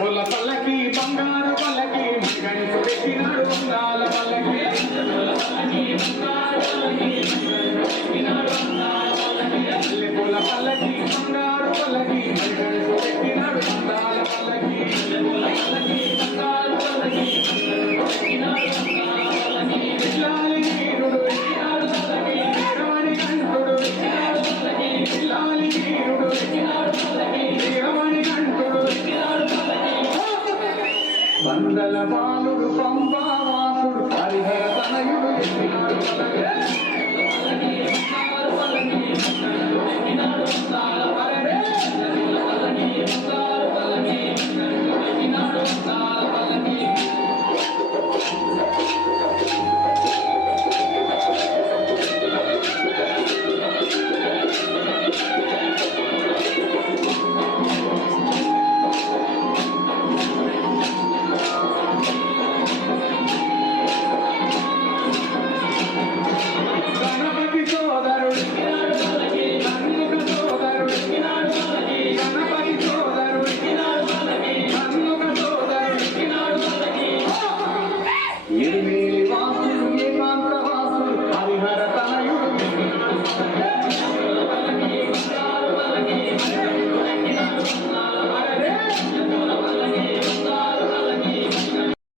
పొల పల్లకి బంగారు పల్లకి గణిత పెట్టినాడు ఉండాల పల్లకి పొల పల్లకి బంగారు పల్లకి గణిత పెట్టినాడు ఉండాల పల్లకి పిల్లాలి నీరుడు వీరమణి కంఠుడు పిల్లాలి నీరుడు వీరమణి కంఠుడు మండల బాలుడు పంబావాసుడు హరిహర తనయుడు హరిహర తనయుడు